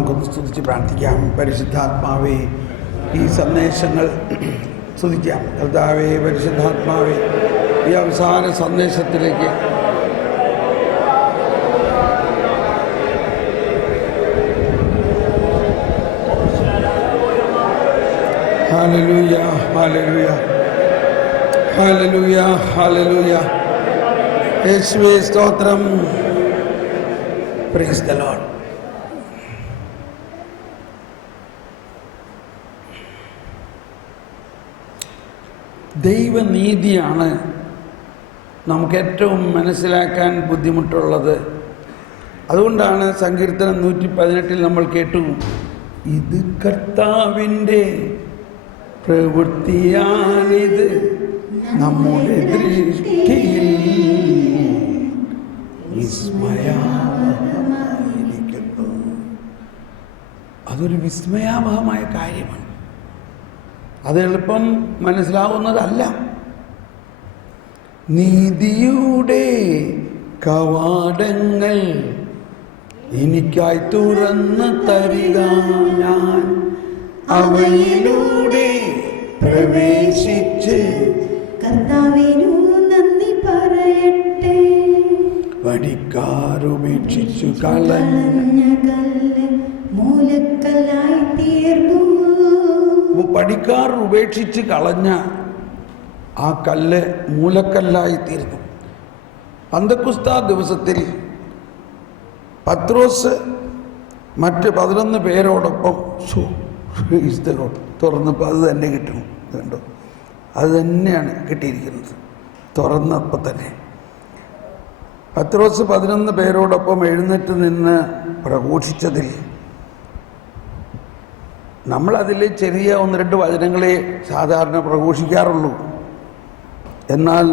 നമുക്കൊന്ന് സ്തുതിച്ച് പ്രാർത്ഥിക്കാം. പരിശുദ്ധാത്മാവേ, ഈ സന്ദേശങ്ങൾ സ്തുതിക്കാം. കർത്താവേ, പരിശുദ്ധാത്മാവേ, ഈ അവസാന സന്ദേശത്തിലേക്ക് ഹല്ലേലൂയ, ഹല്ലേലൂയ, ഹല്ലേലൂയ, ഹല്ലേലൂയ. യേശുവേ സ്തോത്രം. Price the Lord. ദൈവനീതിയാണ് നമുക്ക് ഏറ്റവും മനസ്സിലാക്കാൻ ബുദ്ധിമുട്ടുള്ളത്. അതുകൊണ്ടാണ് സങ്കീർത്തനം 118 നമ്മൾ കേട്ടു, ഇത് കർത്താവിൻ്റെ പ്രവൃത്തിയാണിത് നമ്മുടെ ദൃഷ്ടിയിൽ വിസ്മയാവഹമായിരിക്കുന്നു. അതൊരു വിസ്മയാവഹമായ കാര്യമാണ്. അത് എളുപ്പം മനസ്സിലാവുന്നതല്ല. നീതിയുടെ കവാടങ്ങൾ എനിക്കായി തുറന്നു തരിക, ഞാൻ അവയിലൂടെ പ്രവേശിച്ച് കർത്താവിനു നന്ദി പറയട്ടെ. വടിക്കാറുപേക്ഷിച്ചു കളഞ്ഞ കല്ല് മൂലക്കല്ലായി തീർന്നു. പടിക്കാർ ഉപേക്ഷിച്ച് കളഞ്ഞ ആ കല്ല് മൂലക്കല്ലായി തീർന്നു. പന്തക്കുസ്താ ദിവസത്തിൽ പത്രോസ് മറ്റ് 11 പേരോടൊപ്പം തുറന്നപ്പോൾ അത് തന്നെ കിട്ടുന്നു. കണ്ടോ, അത് തന്നെയാണ് കിട്ടിയിരിക്കുന്നത്. തുറന്നപ്പോൾ തന്നെ പത്രോസ് 11 പേരോടൊപ്പം എഴുന്നേറ്റ് നിന്ന് പ്രഘോഷിച്ചതിൽ നമ്മളതിൽ ചെറിയ 1-2 വചനങ്ങളെ സാധാരണ പ്രഘോഷിക്കാറുള്ളൂ. എന്നാൽ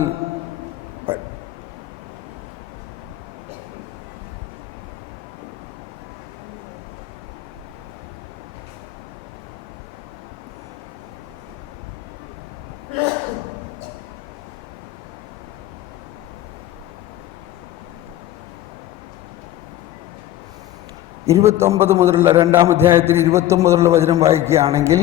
മുതലുള്ള 2-ാം അധ്യായത്തിൽ 29 വചനം വായിക്കുകയാണെങ്കിൽ,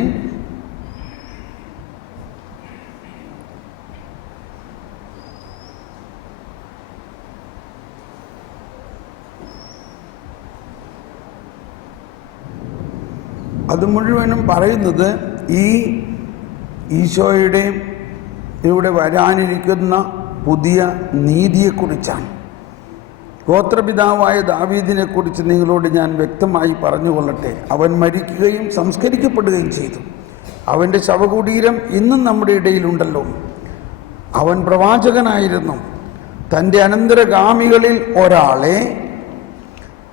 അത് മുഴുവനും പറയുന്നത് ഈ ഈശോയുടെ ഇവിടെ വരാനിരിക്കുന്ന പുതിയ നീതിയെക്കുറിച്ചാണ്. ഗോത്രപിതാവായ ദാവീദിനെക്കുറിച്ച് നിങ്ങളോട് ഞാൻ വ്യക്തമായി പറഞ്ഞുകൊള്ളട്ടെ. അവൻ മരിക്കുകയും സംസ്കരിക്കപ്പെടുകയും ചെയ്തു. അവൻ്റെ ശവകുടീരം ഇന്നും നമ്മുടെ ഇടയിലുണ്ടല്ലോ. അവൻ പ്രവാചകനായിരുന്നു. തൻ്റെ അനന്തരഗാമികളിൽ ഒരാളെ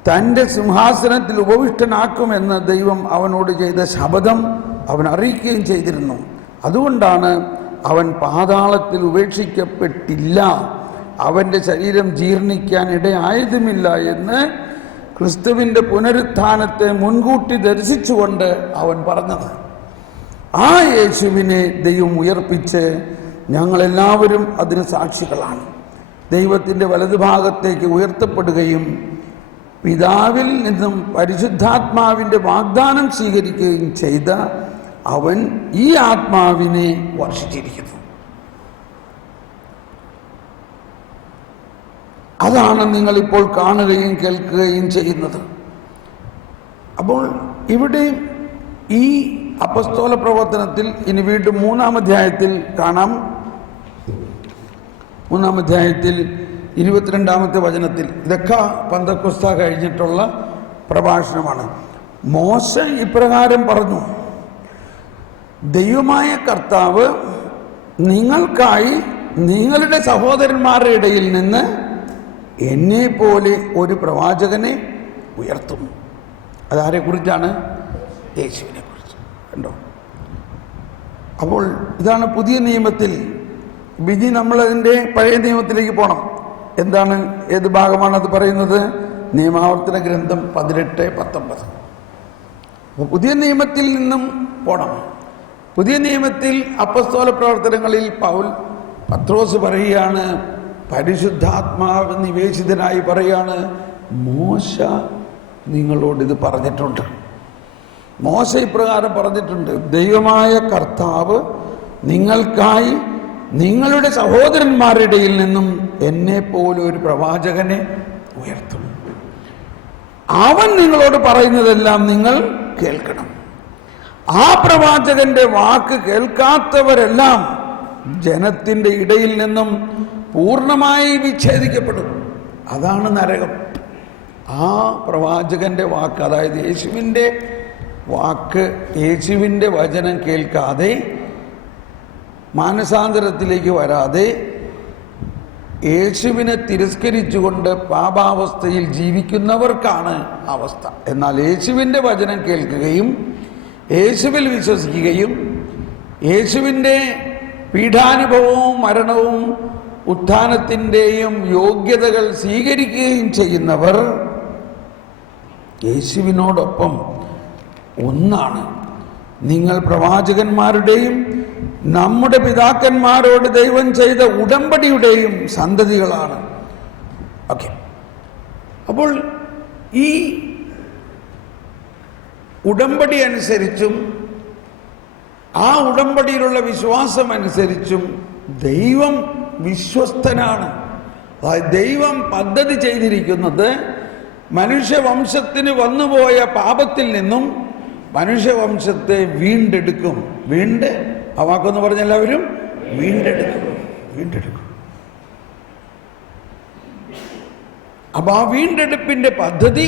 തൻ്റെ സിംഹാസനത്തിൽ ഉപവിഷ്ടനാക്കുമെന്ന് ദൈവം അവനോട് ചെയ്ത ശപഥം അവൻ അറിയിക്കുകയും ചെയ്തിരുന്നു. അതുകൊണ്ടാണ് അവൻ പാതാളത്തിൽ ഉപേക്ഷിക്കപ്പെട്ടില്ല, അവൻ്റെ ശരീരം ജീർണിക്കാൻ ഇടയായതുമില്ല എന്ന് ക്രിസ്തുവിൻ്റെ പുനരുത്ഥാനത്തെ മുൻകൂട്ടി ദർശിച്ചുകൊണ്ട് അവൻ പറഞ്ഞത്. ആ യേശുവിനെ ദൈവം ഉയർപ്പിച്ച് ഞങ്ങളെല്ലാവരും അതിന് സാക്ഷികളാണ്. ദൈവത്തിൻ്റെ വലതുഭാഗത്തേക്ക് ഉയർത്തപ്പെടുകയും പിതാവിൽ നിന്നും പരിശുദ്ധാത്മാവിൻ്റെ വാഗ്ദാനം സ്വീകരിക്കുകയും ചെയ്ത അവൻ ഈ ആത്മാവിനെ വർഷിച്ചിരിക്കുന്നു. അതാണ് നിങ്ങളിപ്പോൾ കാണുകയും കേൾക്കുകയും ചെയ്യുന്നത്. അപ്പോൾ ഇവിടെ ഈ അപ്പസ്തോല പ്രവർത്തനത്തിൽ ഇനി വീണ്ടും 3-ാം അധ്യായത്തിൽ കാണാം. 3-ാം അധ്യായത്തിൽ 22-ാമത്തെ വചനത്തിൽ, ഇതൊക്കെ പന്തക്കുസ്ത കഴിഞ്ഞിട്ടുള്ള പ്രഭാഷണമാണ്. മോശ ഇപ്രകാരം പറഞ്ഞു, ദൈവമായ കർത്താവ് നിങ്ങൾക്കായി നിങ്ങളുടെ സഹോദരന്മാരുടെ ഇടയിൽ നിന്ന് എന്നെ പോലെ ഒരു പ്രവാചകനെ ഉയർത്തും. അതാരെക്കുറിച്ചാണ്? യേശുവിനെ കുറിച്ച്. കണ്ടോ? അപ്പോൾ ഇതാണ് പുതിയ നിയമത്തിൽ. ഇനി നമ്മളതിൻ്റെ പഴയ നിയമത്തിലേക്ക് പോകണം. എന്താണ്, ഏത് ഭാഗമാണ് അത് പറയുന്നത്? നിയമാവർത്തന ഗ്രന്ഥം 18-19. അപ്പോൾ പുതിയ നിയമത്തിൽ നിന്നും പോകണം. പുതിയ നിയമത്തിൽ അപ്പസ്തോല പ്രവർത്തനങ്ങളിൽ പത്രോസ് പറയുകയാണ്, പരിശുദ്ധാത്മാവ് നിവേശിതനായി പറയാണ്, മോശ നിങ്ങളോട് ഇത് പറഞ്ഞിട്ടുണ്ട്. മോശ ഇപ്രകാരം പറഞ്ഞിട്ടുണ്ട്, ദൈവമായ കർത്താവ് നിങ്ങൾക്കായി നിങ്ങളുടെ സഹോദരന്മാരുടെ ഇടയിൽ നിന്നും എന്നെ പോലെ ഒരു പ്രവാചകനെ ഉയർത്തും. അവൻ നിങ്ങളോട് പറയുന്നതെല്ലാം നിങ്ങൾ കേൾക്കണം. ആ പ്രവാചകന്റെ വാക്ക് കേൾക്കാത്തവരെല്ലാം ജനത്തിൻ്റെ ഇടയിൽ നിന്നും പൂർണ്ണമായി വിച്ഛേദിക്കപ്പെടും. അതാണ് നരകം. ആ പ്രവാചകന്റെ വാക്ക്, അതായത് യേശുവിൻ്റെ വാക്ക്, യേശുവിൻ്റെ വചനം കേൾക്കാതെ മാനസാന്തരത്തിലേക്ക് വരാതെ യേശുവിനെ തിരസ്കരിച്ചുകൊണ്ട് പാപാവസ്ഥയിൽ ജീവിക്കുന്നവർക്കാണ് അവസ്ഥ. എന്നാൽ യേശുവിൻ്റെ വചനം കേൾക്കുകയും യേശുവിൽ വിശ്വസിക്കുകയും യേശുവിൻ്റെ പീഡാനുഭവവും മരണവും ഉത്ഥാനത്തിൻ്റെയും യോഗ്യതകൾ സ്വീകരിക്കുകയും ചെയ്യുന്നവർ യേശുവിനോടൊപ്പം ഒന്നാണ്. നിങ്ങൾ പ്രവാചകന്മാരുടെയും നമ്മുടെ പിതാക്കന്മാരോട് ദൈവം ചെയ്ത ഉടമ്പടിയുടെയും സന്തതികളാണ്. ഓക്കെ, അപ്പോൾ ഈ ഉടമ്പടി അനുസരിച്ചും ആ ഉടമ്പടിയിലുള്ള വിശ്വാസം അനുസരിച്ചും ദൈവം വിശ്വസ്തനാണ്. അതായത് ദൈവം പദ്ധതി ചെയ്തിരിക്കുന്നത് മനുഷ്യവംശത്തിന് വന്നുപോയ പാപത്തിൽ നിന്നും മനുഷ്യവംശത്തെ വീണ്ടെടുക്കും. ആ വാക്കൊന്ന് പറഞ്ഞ എല്ലാവരും വീണ്ടെടുക്കും. അപ്പൊ ആ വീണ്ടെടുപ്പിന്റെ പദ്ധതി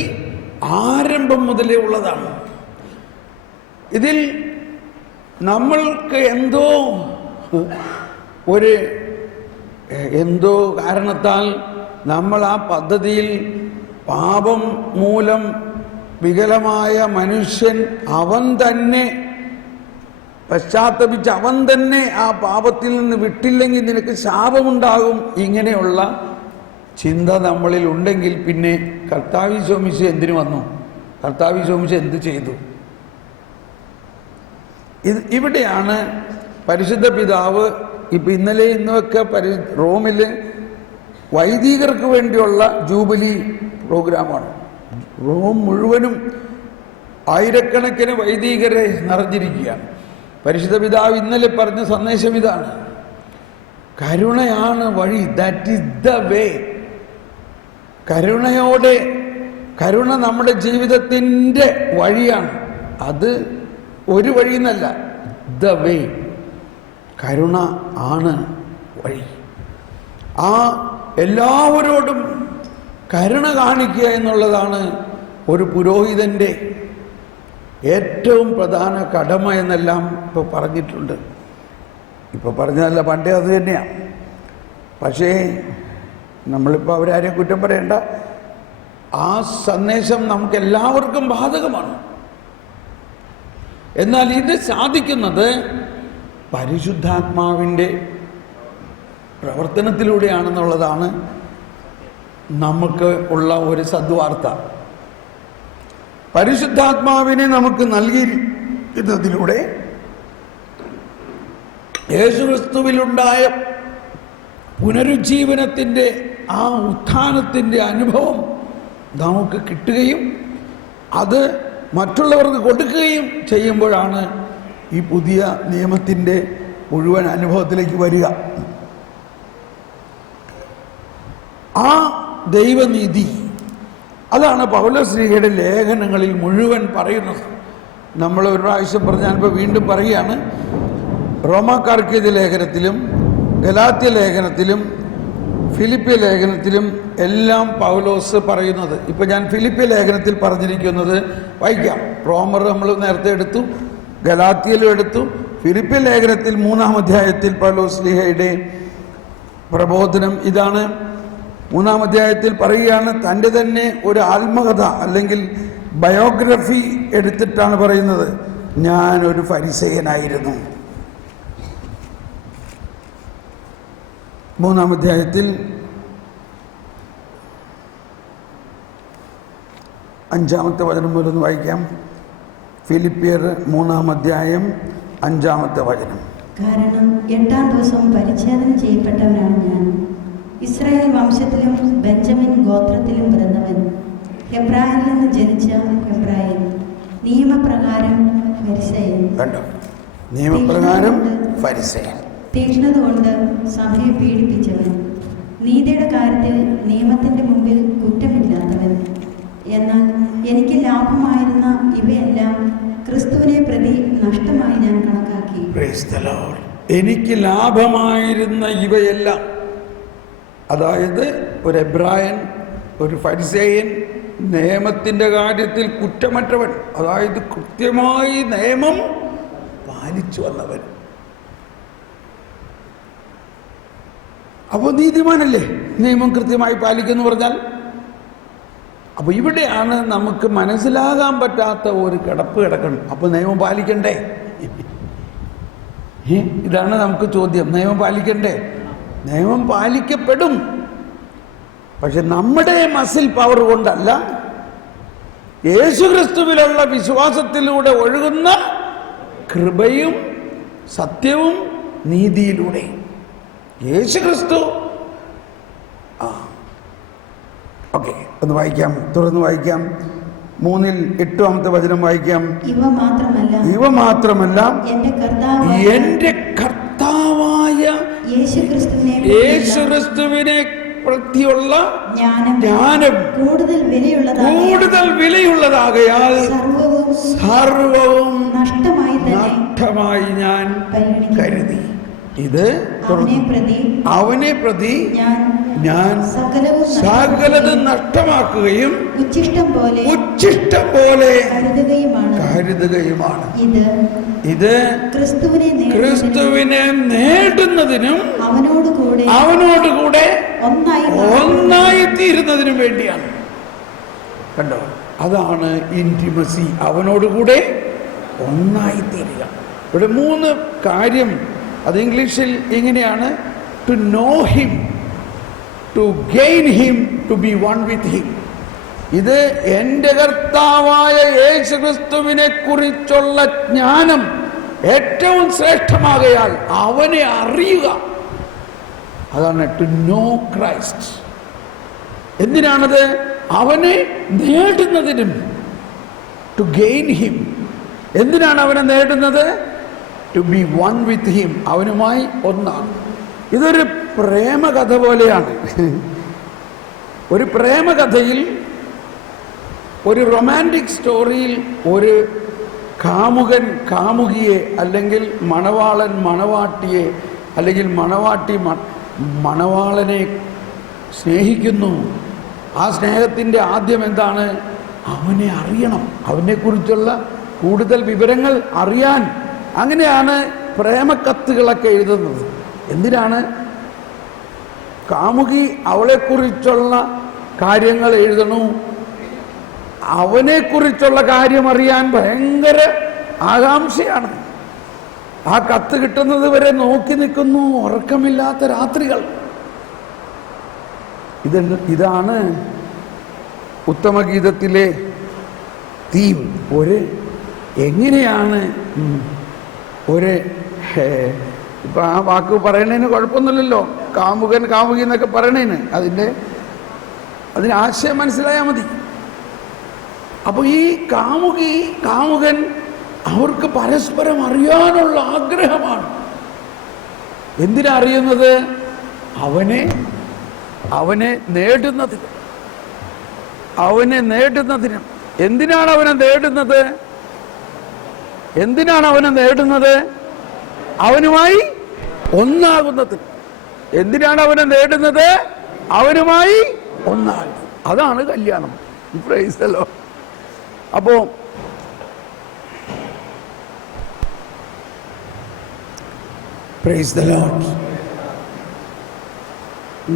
ആരംഭം മുതലേ ഉള്ളതാണ്. ഇതിൽ നമ്മൾക്ക് എന്തോ കാരണത്താൽ നമ്മൾ ആ പദ്ധതിയിൽ പാപം മൂലം വികലമായ മനുഷ്യൻ അവൻ തന്നെ പശ്ചാത്തപിച്ച് അവൻ തന്നെ ആ പാപത്തിൽ നിന്ന് വിട്ടില്ലെങ്കിൽ നിനക്ക് ശാപമുണ്ടാകും, ഇങ്ങനെയുള്ള ചിന്ത നമ്മളിൽ ഉണ്ടെങ്കിൽ പിന്നെ കർത്താവ് ശോമിച്ച് എന്തിനു വന്നു? കർത്താവ് ശോമിച്ച് എന്ത് ചെയ്തു? ഇവിടെയാണ് പരിശുദ്ധ പിതാവ് ഇപ്പം ഇന്നലെ ഇന്നൊക്കെ റോമിൽ വൈദികർക്ക് വേണ്ടിയുള്ള ജൂബിലി പ്രോഗ്രാമാണ്. റോം മുഴുവനും ആയിരക്കണക്കിന് വൈദികരെ നിറഞ്ഞിരിക്കുകയാണ്. പരിശുദ്ധ പിതാവ് ഇന്നലെ പറഞ്ഞ സന്ദേശം ഇതാണ്: കരുണയാണ് വഴി, ദാറ്റ് ഈസ് ദ വേ. കരുണ നമ്മുടെ ജീവിതത്തിൻ്റെ വഴിയാണ്. അത് ഒരു വഴിയെന്നല്ല, ദ വേ. കരുണ ആണ് വഴി. ആ എല്ലാവരോടും കരുണ കാണിക്കുക എന്നുള്ളതാണ് ഒരു പുരോഹിതൻ്റെ ഏറ്റവും പ്രധാന കടമ എന്നെല്ലാം ഇപ്പോൾ പറഞ്ഞിട്ടുണ്ട്. ഇപ്പോൾ പറഞ്ഞതല്ല, പണ്ടേ അത് തന്നെയാണ്. പക്ഷേ നമ്മളിപ്പോൾ അവരാരെയും കുറ്റം പറയേണ്ട. ആ സന്ദേശം നമുക്ക് എല്ലാവർക്കും ബാധകമാണ്. എന്നാൽ ഇത് സാധിക്കുന്നത് പരിശുദ്ധാത്മാവിൻ്റെ പ്രവർത്തനത്തിലൂടെയാണെന്നുള്ളതാണ് നമുക്ക് ഉള്ള ഒരു സദ്വാർത്ത. പരിശുദ്ധാത്മാവിനെ നമുക്ക് നൽകിയിരിക്കുന്നതിലൂടെ യേശുക്രിസ്തുവിലുണ്ടായ പുനരുജ്ജീവനത്തിൻ്റെ ആ ഉത്ഥാനത്തിൻ്റെ അനുഭവം നമുക്ക് കിട്ടുകയും അത് മറ്റുള്ളവർക്ക് കൊടുക്കുകയും ചെയ്യുമ്പോഴാണ് ഈ പുതിയ നിയമത്തിൻ്റെ മുഴുവൻ അനുഭവത്തിലേക്ക് വരിക. ആ ദൈവനീതി, അതാണ് പൗലോസ്ലീഹയുടെ ലേഖനങ്ങളിൽ മുഴുവൻ പറയുന്നത്. നമ്മൾ ഒരു പ്രാവശ്യം പറഞ്ഞാൽ വീണ്ടും പറയുകയാണ്. റോമാക്കാർക്ക് എഴുതിയ ലേഖനത്തിലും ഗലാത്യ ലേഖനത്തിലും ഫിലിപ്പിയ ലേഖനത്തിലും എല്ലാം പൗലോസ് പറയുന്നത്. ഇപ്പം ഞാൻ ഫിലിപ്പിയ ലേഖനത്തിൽ പറഞ്ഞിരിക്കുന്നത് വായിക്കാം. റോമർ നമ്മൾ നേരത്തെ എടുത്തു, ഗലാത്യയിലും എടുത്തു. ഫിലിപ്പിയ ലേഖനത്തിൽ 3-ാം അധ്യായത്തിൽ പൗലോസ്ലീഹയുടെ പ്രബോധനം ഇതാണ്. 3-ാം അധ്യായത്തിൽ പറയുകയാണ്, തൻ്റെ തന്നെ ഒരു ആത്മകഥ അല്ലെങ്കിൽ ബയോഗ്രഫി എടുത്തിട്ടാണ് പറയുന്നത്. ഞാൻ ഒരു ഫരിസേയനായിരുന്നു. 3-ാം അധ്യായത്തിൽ 5-ാമത്തെ വചനം മുതൽ വായിക്കാം. ഫിലിപ്പിയർ 3-ാം അധ്യായം 5-ാമത്തെ വചനം. കാരണം 8-ാം ദിവസം പരിച്ഛേദന ചെയ്യപ്പെട്ടവനാണ് ഞാൻ. ഇസ്രായേൽ വംശത്തിലും ബെഞ്ചമിൻ ഗോത്രത്തിലും പിറന്നവൻ, ഹെബ്രായരിൽ നിന്ന് ജനിച്ച ഹെബ്രായൻ, നിയമപ്രകാരം ഫരിസേയൻ. കണ്ടോ, നിയമപ്രകാരം ഫരിസേയൻ. തീക്ഷ്ണത കൊണ്ട് സഭയെ പീഡിപ്പിച്ചവൻ, നീതിയുടെ കാര്യത്തിൽ നിയമത്തിന്റെ മുമ്പിൽ കുറ്റമില്ലാത്തവൻ. എന്നാൽ എനിക്ക് ലാഭമായിരുന്ന ഇവയെല്ലാം ക്രിസ്തുവിനെ പ്രതി നഷ്ടമായി ഞാൻ കണക്കാക്കി. Praise the Lord. എനിക്ക് ലാഭമായിരുന്ന ഇവയെല്ലാം, അതായത് ഒരു എബ്രായൻ, ഒരു ഫരിസേയൻ, നിയമത്തിന്റെ കാര്യത്തിൽ കുറ്റമറ്റവൻ, അതായത് കൃത്യമായി നിയമം പാലിച്ചു വന്നവൻ. അപ്പോൾ നീതിമാനല്ലേ നിയമം കൃത്യമായി പാലിക്കുന്നു പറഞ്ഞാൽ? അപ്പൊ ഇവിടെയാണ് നമുക്ക് മനസ്സിലാകാൻ പറ്റാത്ത ഒരു കിടപ്പ് കിടക്കണം. അപ്പൊ നിയമം പാലിക്കണ്ടേ? ഇതാണ് നമുക്ക് ചോദ്യം. നിയമം പാലിക്കണ്ടേ? നിയമം പാലിക്കപ്പെടും, പക്ഷെ നമ്മുടെ മസിൽ പവർ കൊണ്ടല്ല, യേശുക്രിസ്തുവിലുള്ള വിശ്വാസത്തിലൂടെ ഒഴുകുന്ന കൃപയും സത്യവും നീതിയിലൂടെ. യേശുക്രിസ്തു ഓക്കെ, ഒന്ന് വായിക്കാം, തുറന്ന് വായിക്കാം. 3:8 വചനം വായിക്കാം. ഇവ മാത്രമല്ല എന്റെ കർത്താവായ യേശുക്രിസ്തുവിനെ പ്രതിയുള്ള ജ്ഞാനം കൂടുതൽ വിലയുള്ളതാകയാൽ സർവവും നഷ്ടമായി ഞാൻ കരുതി. ഇത് അവനെ പ്രതി ഞാൻ സകലതും നഷ്ടമാക്കുകയും ഉച്ഛിഷ്ടം പോലെ കരുതുകയുമാണ്. ഇത് ക്രിസ്തുവിനെ നേടുന്നതിനും അവനോടുകൂടെ ഒന്നായി തീരുന്നതിനും വേണ്ടിയാണ്. കണ്ടോ, അതാണ് ഇന്റിമസി, അവനോടുകൂടെ ഒന്നായി തീരുക. ഇവിടെ 3 കാര്യം. അത് ഇംഗ്ലീഷിൽ ഇങ്ങനെയാണ്: to know him, to gain him, to be one with him. ഇത് എൻ്റെ കർത്താവായ യേശുക്രിസ്തുവിനെ കുറിച്ചുള്ള ജ്ഞാനം ഏറ്റവും ശ്രേഷ്ഠമാകയാൽ അവനെ അറിയുക. അതാണ് ടു നോ ക്രൈസ്റ്റ്. എന്തിനാണത്? അവനെ നേടുന്നതിനും. To gain him. എന്തിനാണ് അവനെ നേടുന്നത്? To be one with him, അവനുമായി ഒന്നാണ്. ഇതൊരു പ്രേമകഥ പോലെയാണ്. ഒരു പ്രേമകഥയിൽ, ഒരു റൊമാൻറ്റിക് സ്റ്റോറിയിൽ ഒരു കാമുകൻ കാമുകിയെ, അല്ലെങ്കിൽ മണവാളൻ മണവാട്ടിയെ, അല്ലെങ്കിൽ മണവാട്ടി മണവാളനെ സ്നേഹിക്കുന്നു. ആ സ്നേഹത്തിൻ്റെ ആദ്യം എന്താണ്? അവനെ അറിയണം, അവനെക്കുറിച്ചുള്ള കൂടുതൽ വിവരങ്ങൾ അറിയാൻ. അങ്ങനെയാണ് പ്രേമക്കത്തുകളൊക്കെ എഴുതുന്നത്. എന്തിനാണ്? കാമുകി അവളെക്കുറിച്ചുള്ള കാര്യങ്ങൾ എഴുതണു, അവനെക്കുറിച്ചുള്ള കാര്യം അറിയാൻ ഭയങ്കര ആകാംക്ഷയാണ്. ആ കത്ത് കിട്ടുന്നത് വരെ നോക്കി നിൽക്കുന്നു, ഉറക്കമില്ലാത്ത രാത്രികൾ. ഇതാണ് ഉത്തമഗീതത്തിലെ തീം. എങ്ങനെയാണ് ഇപ്പൊ ആ വാക്ക് പറയണതിന് കുഴപ്പമൊന്നുമില്ലല്ലോ, കാമുകൻ കാമുകി എന്നൊക്കെ പറയണേന് അതിന് ആശയം മനസ്സിലായാൽ മതി. അപ്പൊ ഈ കാമുകൻ അവർക്ക് പരസ്പരം അറിയാനുള്ള ആഗ്രഹമാണ്. എന്തിനാ അറിയുന്നത്? അവനെ നേടുന്നതിന്. എന്തിനാണ് അവനെ നേടുന്നത്? അവനുമായി ഒന്നാകുന്നതിന്. എന്തിനാണ് അവനെ നേടുന്നത്? അവനുമായി ഒന്നാകുന്നത്. അതാണ് കല്യാണം. Price the Lord. അപ്പോ പ്രൈസ് ദി ലോർഡ്.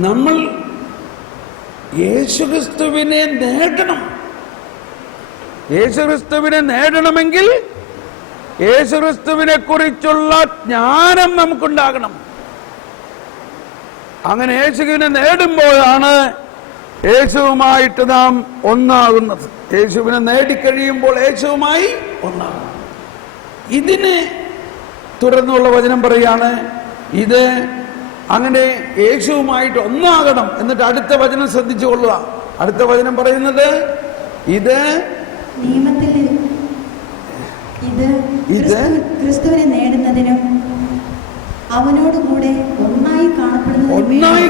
നമ്മൾ യേശുക്രിസ്തുവിനെ നേടണം. യേശുക്രിസ്തുവിനെ നേടണമെങ്കിൽ യേശുക്രിസ്തുവിനെ കുറിച്ചുള്ള ജ്ഞാനം നമുക്കുണ്ടാകണം. അങ്ങനെ യേശുവിനെ നേടുമ്പോഴാണ് യേശുവുമായിട്ട് നാം ഒന്നാകുന്നത്. യേശുവിനെ നേടിക്കഴിയുമ്പോൾ യേശുവുമായി ഒന്നാകും. ഇതിന് തുറന്നുള്ള വചനം പറയാണ്, ഇത് അങ്ങനെ യേശുവുമായിട്ട് ഒന്നാകണം. എന്നിട്ട് അടുത്ത വചനം ശ്രദ്ധിച്ചു കൊള്ളുക. അടുത്ത വചനം പറയുന്നത്, ഇത് ഇത് ക്രിസ്തുവിനെ നേടുന്നതിനും അവനോടുകൂടെ ഒന്നായി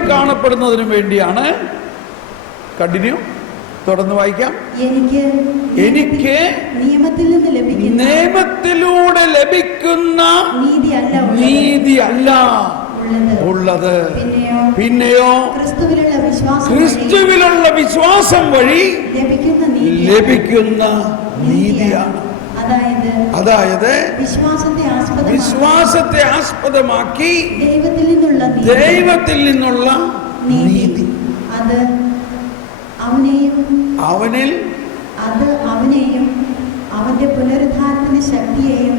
കാണപ്പെടുന്നതിനും വേണ്ടിയാണ്. കണ്ടിന്യൂ, തുടർന്ന് വായിക്കാം. എനിക്ക് നിയമത്തിലൂടെ ലഭിക്കുന്ന നീതിയല്ല ഉള്ളത്, പിന്നെയോ ക്രിസ്തുവിലുള്ള വിശ്വാസം വഴി ലഭിക്കുന്ന നീതിയാണ്. അതായത് വിശ്വാസത്തെ ആസ്പദമാക്കി ദൈവത്തിൽ നിന്നുള്ള നീതി. അവനെയും അവന്റെ പുനരുത്ഥാനത്തിന്റെ ശക്തിയെയും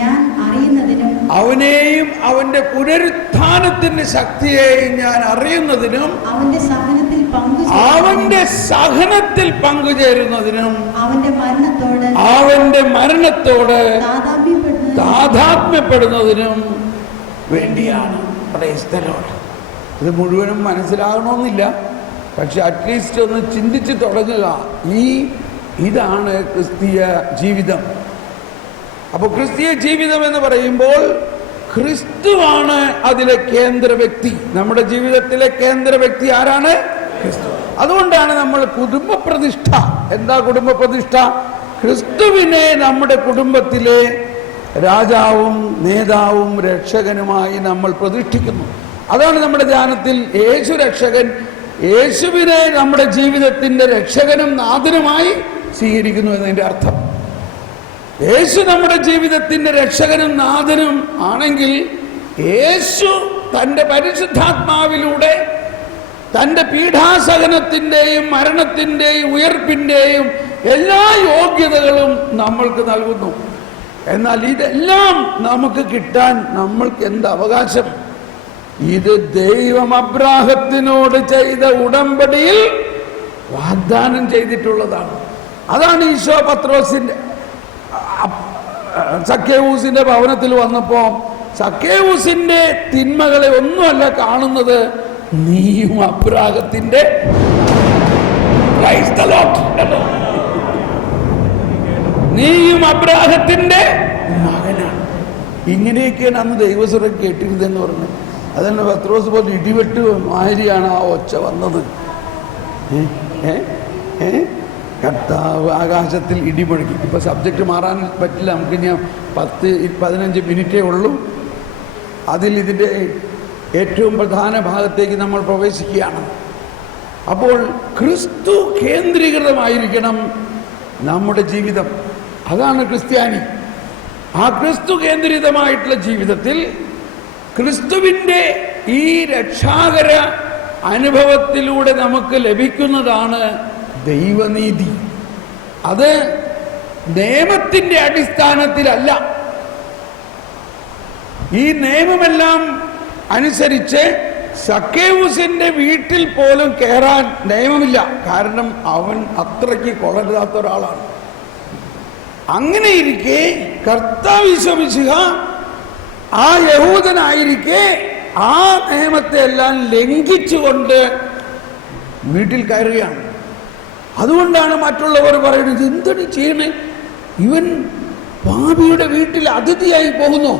ഞാൻ അറിയുന്നതിനും അവന്റെ പുനരുത്ഥാനത്തിന്റെ ശക്തിയെയും ഞാൻ അറിയുന്നതിനും അവന്റെ സഹനത്തിൽ പങ്കുചേരുന്നതിനും അവന്റെ മരണത്തോട് താതാത്മ്യപ്പെടുന്നതിനും വേണ്ടിയാണ്. ഇത് മുഴുവനും മനസ്സിലാകണമെന്നില്ല, പക്ഷെ അറ്റ്ലീസ്റ്റ് ഒന്ന് ചിന്തിച്ച് തുടങ്ങുക. ഇതാണ് ക്രിസ്തീയ ജീവിതം. അപ്പോൾ ക്രിസ്തീയ ജീവിതം എന്ന് പറയുമ്പോൾ ക്രിസ്തുവാണ് അതിലെ കേന്ദ്ര വ്യക്തി. നമ്മുടെ ജീവിതത്തിലെ കേന്ദ്ര വ്യക്തി ആരാണ്? ക്രിസ്തു. അതുകൊണ്ടാണ് നമ്മൾ കുടുംബ പ്രതിഷ്ഠ. എന്താ കുടുംബ പ്രതിഷ്ഠ? ക്രിസ്തുവിനെ നമ്മുടെ കുടുംബത്തിലെ രാജാവും നേതാവും രക്ഷകനുമായി നമ്മൾ പ്രതിഷ്ഠിക്കുന്നു. അതാണ് നമ്മുടെ ധ്യാനത്തിൽ യേശു രക്ഷകൻ, യേശുവിനെ നമ്മുടെ ജീവിതത്തിന്റെ രക്ഷകനും നാഥനുമായി സ്വീകരിക്കുന്നു എന്നതിൻ്റെ അർത്ഥം. യേശു നമ്മുടെ ജീവിതത്തിന്റെ രക്ഷകനും നാഥനും ആണെങ്കിൽ യേശു തൻ്റെ പരിശുദ്ധാത്മാവിലൂടെ തൻ്റെ പീഠാസഹനത്തിൻ്റെയും മരണത്തിൻ്റെയും ഉയർപ്പിൻ്റെയും എല്ലാ യോഗ്യതകളും നമ്മൾക്ക് നൽകുന്നു. എന്നാൽ ഇതെല്ലാം നമുക്ക് കിട്ടാൻ നമ്മൾക്ക് എന്ത് അവകാശം? ഇത് ദൈവം അബ്രാഹത്തിനോട് ചെയ്ത ഉടമ്പടിയിൽ വാഗ്ദാനം ചെയ്തിട്ടുള്ളതാണ്. അതാണ് ഈശോ പത്രോസിന്റെ സക്കേവൂസിന്റെ ഭവനത്തിൽ വന്നപ്പോ സക്കേവൂസിന്റെ തിന്മകളെ ഒന്നുമല്ല കാണുന്നത്, നീയും അബ്രാഹത്തിന്റെ മകനാണ്. ഇങ്ങനെയൊക്കെയാണ് അന്ന് ദൈവസ്വരം കേട്ടിരുതെന്ന് പറഞ്ഞു. അതന്നെ പത്രോസ് പോലെ ഇടിവെട്ട് മാതിരിയാണ് ആ ഒച്ച വന്നത്. കർത്താവ് ആകാശത്തിൽ ഇടിമുഴക്കി. ഇപ്പൊ സബ്ജക്റ്റ് മാറാൻ പറ്റില്ല, നമുക്ക് ഇനി 10-15 മിനിറ്റേ ഉള്ളൂ. അതിൽ ഇതിൻ്റെ ഏറ്റവും പ്രധാന ഭാഗത്തേക്ക് നമ്മൾ പ്രവേശിക്കുകയാണ്. അപ്പോൾ ക്രിസ്തു കേന്ദ്രീകൃതമായിരിക്കണം നമ്മുടെ ജീവിതം. അതാണ് ക്രിസ്ത്യാനി. ആ ക്രിസ്തു കേന്ദ്രീകൃതമായിട്ടുള്ള ജീവിതത്തിൽ ക്രിസ്തുവിൻ്റെ ഈ രക്ഷാകര അനുഭവത്തിലൂടെ നമുക്ക് ലഭിക്കുന്നതാണ് ദൈവനീതി. അത് നിയമത്തിൻ്റെ അടിസ്ഥാനത്തിലല്ല. ഈ നിയമമെല്ലാം അനുസരിച്ച് സക്കേവൂസിന്റെ വീട്ടിൽ പോലും കയറാൻ നിയമമില്ല. കാരണം അവൻ അത്രയ്ക്ക് കൊള്ളരുതാത്ത ഒരാളാണ്. അങ്ങനെ ഇരിക്കെ കർത്താവ് യേശു മിശിഹ ആ യഹൂദനായിരിക്കെ ആ നിയമത്തെ എല്ലാം ലംഘിച്ചുകൊണ്ട് വീട്ടിൽ കയറുകയാണ്. അതുകൊണ്ടാണ് മറ്റുള്ളവർ പറയുന്നത്, എന്താണ് ചെയ്യണേ, ഇവൻ പാപിയുടെ വീട്ടിൽ അതിഥിയായി പോകുന്നു.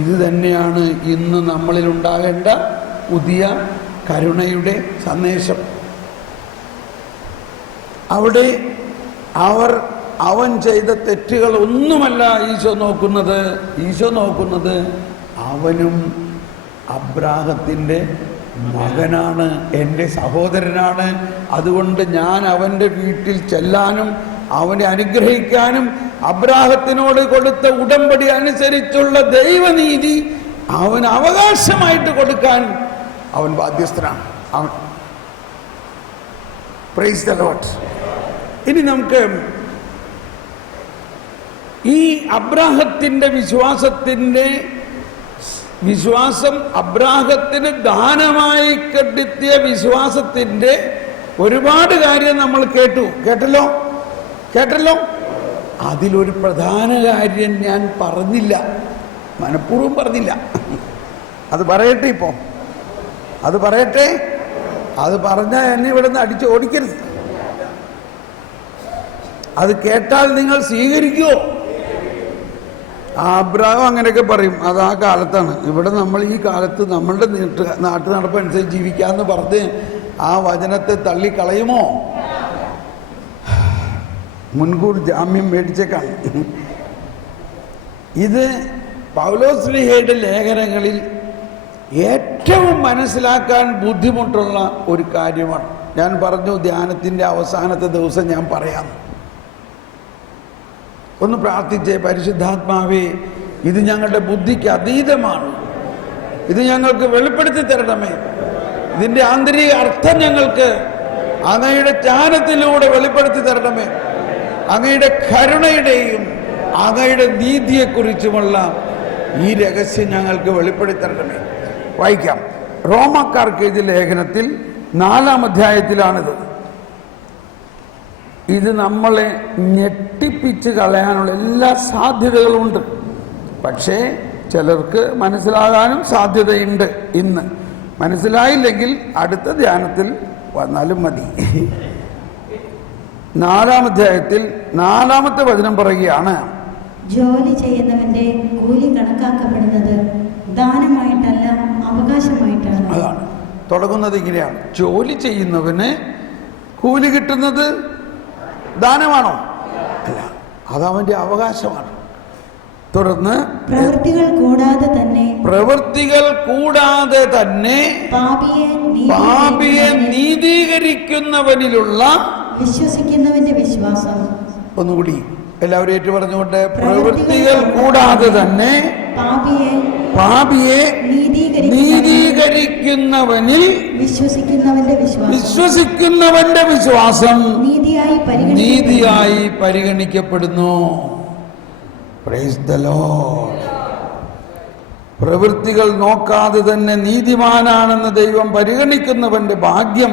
ഇത് തന്നെയാണ് ഇന്ന് നമ്മളിൽ ഉണ്ടാകേണ്ട പുതിയ കരുണയുടെ സന്ദേശം. അവിടെ അവൻ ചെയ്ത തെറ്റുകൾ ഒന്നുമല്ല ഈശോ നോക്കുന്നത്. ഈശോ നോക്കുന്നത് അവനും അബ്രാഹത്തിൻ്റെ മകനാണ്, എൻ്റെ സഹോദരനാണ്. അതുകൊണ്ട് ഞാൻ അവൻ്റെ വീട്ടിൽ ചെല്ലാനും അവനെ അനുഗ്രഹിക്കാനും അബ്രാഹത്തിനോട് കൊടുത്ത ഉടമ്പടി അനുസരിച്ചുള്ള ദൈവനീതി അവൻ അവകാശമായിട്ട് കൊടുക്കാൻ അവൻ ബാധ്യസ്ഥനാണ്. Praise the Lord. ഇനി നമുക്ക് ഈ അബ്രാഹത്തിൻ്റെ വിശ്വാസം അബ്രാഹത്തിന് ദാനമായി കണ്ടെത്തിയ വിശ്വാസത്തിൻ്റെ ഒരുപാട് കാര്യം നമ്മൾ കേട്ടല്ലോ. അതിലൊരു പ്രധാന കാര്യം ഞാൻ പറഞ്ഞില്ല, മനഃപൂർവ്വം പറഞ്ഞില്ല. അത് പറയട്ടെ. അത് പറഞ്ഞാൽ എന്നെ ഇവിടെ നിന്ന് അടിച്ച് ഓടിക്കരുത്. അത് കേട്ടാൽ നിങ്ങൾ സ്വീകരിക്കുമോ? അബ്രാഹാം അങ്ങനെയൊക്കെ പറയും. അത് ആ കാലത്താണ്. ഇവിടെ നമ്മൾ ഈ കാലത്ത് നമ്മളുടെ നാട്ടു നടപ്പനുസരിച്ച് ജീവിക്കാമെന്ന് പറഞ്ഞ് ആ വചനത്തെ തള്ളിക്കളയുമോ? മുൻകൂർ ജാമ്യം മേടിച്ചേക്കാണ്. ഇത് പൗലോസ്ലീഹയുടെ ലേഖനങ്ങളിൽ ഏറ്റവും മനസ്സിലാക്കാൻ ബുദ്ധിമുട്ടുള്ള ഒരു കാര്യമാണ്. ഞാൻ പറഞ്ഞു, ധ്യാനത്തിൻ്റെ അവസാനത്തെ ദിവസം ഞാൻ പറയാം. ഒന്ന് പ്രാർത്ഥിച്ചേ, പരിശുദ്ധാത്മാവേ, ഇത് ഞങ്ങളുടെ ബുദ്ധിക്ക് അതീതമാണ്, ഇത് ഞങ്ങൾക്ക് വെളിപ്പെടുത്തി തരണമേ. ഇതിൻ്റെ ആന്തരിക അർത്ഥം ഞങ്ങൾക്ക് അങ്ങയുടെ ജ്ഞാനത്തിലൂടെ വെളിപ്പെടുത്തി തരണമേ. അങ്ങയുടെ കരുണയുടെയും അങ്ങയുടെ നീതിയെക്കുറിച്ചുമുള്ള ഈ രഹസ്യം ഞങ്ങൾക്ക് വെളിപ്പെടുത്തി തരണമേ. വായിക്കാം. റോമാക്കാർക്ക് എഴുതിയ ലേഖനത്തിൽ 4-ാം അധ്യായത്തിലാണിത്. ഇത് നമ്മളെ ഞെട്ടിപ്പിച്ച് കളയാനുള്ള എല്ലാ സാധ്യതകളും ഉണ്ട്. പക്ഷേ ചിലർക്ക് മനസ്സിലാകാനും സാധ്യതയുണ്ട്. ഇന്ന് മനസ്സിലായില്ലെങ്കിൽ അടുത്ത ധ്യാനത്തിൽ വന്നാലും മതി. 4-ാം അധ്യായത്തിൽ 4-ാമത്തെ വചനം പറയുകയാണ്, ജോലി ചെയ്യുന്നവന്റെ കൂലി കണക്കാക്കപ്പെടുന്നത് ദാനമായിട്ടല്ല, അവകാശമായിട്ടാണ്. അതാണ് തുടങ്ങുന്നത്. ഇങ്ങനെയാണ്, ജോലി ചെയ്യുന്നവന് കൂലി കിട്ടുന്നത് ദാനമാണോ? അല്ല, അതവന്റെ അവകാശമാണ്. തുടർന്ന് പ്രവൃത്തികൾ കൂടാതെ തന്നെ പാപിയെ നീതീകരിക്കുന്നവനിലുള്ള വിശ്വസിക്കുന്നവന്റെ വിശ്വാസം. ഒന്നുകൂടി എല്ലാവരും ഏറ്റു പറഞ്ഞുകൊണ്ട്, പ്രവൃത്തികൾ കൂടാതെ തന്നെ പാപിയെ നീതീകരിക്കുന്നവനിൽ വിശ്വസിക്കുന്നവന്റെ വിശ്വാസം നീതിയായി പരിഗണിക്കപ്പെടുന്നു. Praise the Lord. പ്രവൃത്തികൾ നോക്കാതെ തന്നെ നീതിമാനാണെന്ന് ദൈവം പരിഗണിക്കുന്നവന്റെ ഭാഗ്യം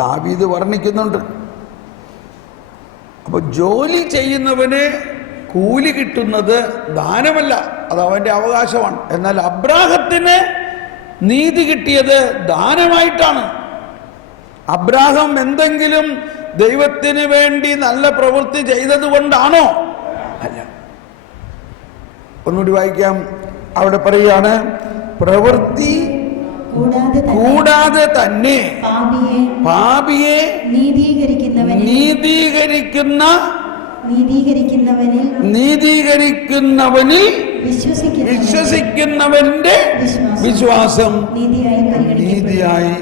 ദാവീദ് വർണ്ണിക്കുന്നുണ്ട്. അപ്പൊ ജോലി ചെയ്യുന്നവന് കൂലി കിട്ടുന്നത് ദാനമല്ല, അത് അവന്റെ അവകാശമാണ്. എന്നാൽ അബ്രാഹത്തിന് നീതി കിട്ടിയത് ദാനമായിട്ടാണ്. അബ്രാഹം എന്തെങ്കിലും ദൈവത്തിന് വേണ്ടി നല്ല പ്രവൃത്തി ചെയ്തത് കൊണ്ടാണോ? അല്ല. ഒന്നുകൂടി വായിക്കാം. അവിടെ പറയുകയാണ്, പ്രവൃത്തി കൂടാതെ തന്നെ പാപിയെ നീതീകരിക്കുന്നവനിൽ വിശ്വസിക്കുന്നവന്റെ വിശ്വാസം നീതിയായി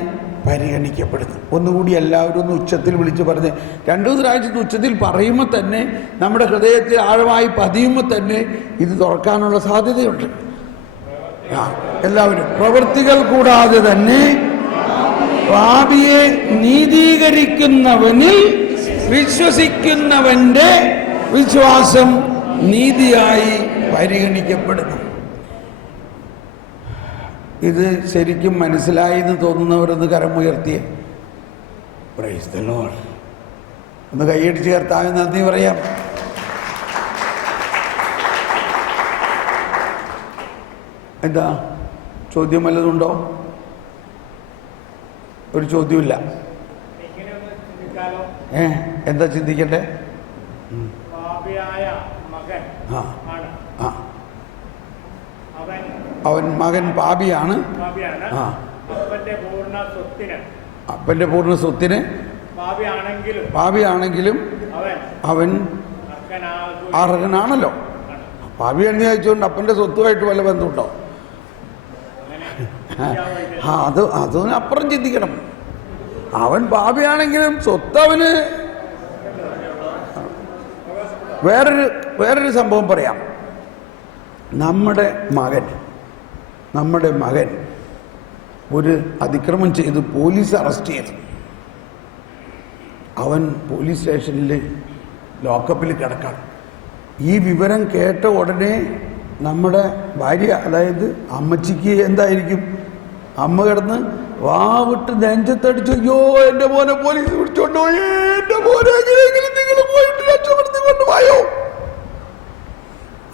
പരിഗണിക്കപ്പെടുന്നു. ഒന്നുകൂടി എല്ലാവരും ഒന്ന് ഉച്ചത്തിൽ വിളിച്ച് പറഞ്ഞ് 2-3 ആഴ്ച ഉച്ചത്തിൽ പറയുമ്പോൾ തന്നെ നമ്മുടെ ഹൃദയത്തിൽ ആഴമായി പതിയുമ്പോൾ തന്നെ ഇത് തുറക്കാനുള്ള സാധ്യതയുണ്ട്. എല്ലാവരും, പ്രവൃത്തികൾ കൂടാതെ തന്നെ പാപിയെ നീതീകരിക്കുന്നവനിൽ വിശ്വസിക്കുന്നവന്റെ വിശ്വാസം നീതിയായി പരിഗണിക്കപ്പെടുന്നു. ഇത് ശരിക്കും മനസ്സിലായി എന്ന് തോന്നുന്നവരൊന്ന് കരമുയർത്തിയേ. Praise the lord. ഒന്ന് കൈയടിച്ച് കർത്താവിന് നന്ദി പറയാം. എന്താ ചോദ്യം വല്ലതുണ്ടോ? ഒരു ചോദ്യമില്ല. എന്താ ചിന്തിക്കട്ടെ? അവൻ മകൻ പാപിയാണ്. അപ്പന്റെ പൂർണ്ണ സ്വത്തിന് പാപിയാണെങ്കിലും അവൻ അർഹനാണല്ലോ. പാപിയാണെന്ന് ചോദിച്ചുകൊണ്ട് അപ്പന്റെ സ്വത്തുമായിട്ട് വല്ല ബന്ധമുണ്ടോ? അതിനപ്പുറം ചിന്തിക്കണം. അവൻ പാപിയാണെങ്കിലും സ്വത്ത് അവന്. വേറൊരു സംഭവം പറയാം. നമ്മുടെ മകൻ ഒരു അതിക്രമം ചെയ്ത് പോലീസ് അറസ്റ്റ് ചെയ്തു. അവൻ പോലീസ് സ്റ്റേഷനിൽ ലോക്കപ്പിൽ കിടക്കാം. ഈ വിവരം കേട്ട ഉടനെ നമ്മുടെ ഭാര്യ, അതായത് അമ്മച്ചിക്ക് എന്തായിരിക്കും? അമ്മ കിടന്ന് വാവിട്ട് നെഞ്ചത്തടിച്ചു, അയ്യോ എൻ്റെ മോനെ പോലീസ് പിടിച്ചോണ്ടുപോയി, എൻ്റെ മോനെ എങ്ങനെയെങ്കിലും നിങ്ങൾ പോയിട്ട് രക്ഷപ്പെടുത്തി കൊണ്ടുപോയോ.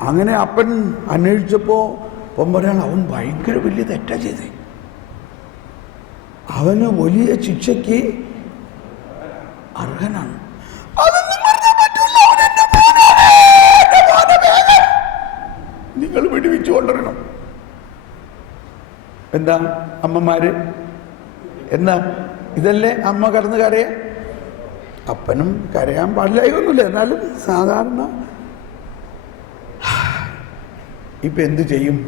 അങ്ങനെ അപ്പൻ അന്വേഷിച്ചപ്പോൾ അപ്പം പറയാണ്, അവൻ ഭയങ്കര വലിയ തെറ്റാ ചെയ്തേ, അവന് വലിയ ശിക്ഷയ്ക്ക് അർഹനാണ്. അതൊന്നും പറഞ്ഞാൽ പറ്റില്ല. എന്താ അമ്മമാര് എന്താ ഇതല്ലേ അമ്മ കടന്ന് കരയാ? അപ്പനും കരയാൻ പാടില്ലായൊന്നുമില്ല, എന്നാലും സാധാരണ. ഇപ്പം എന്തു ചെയ്യും?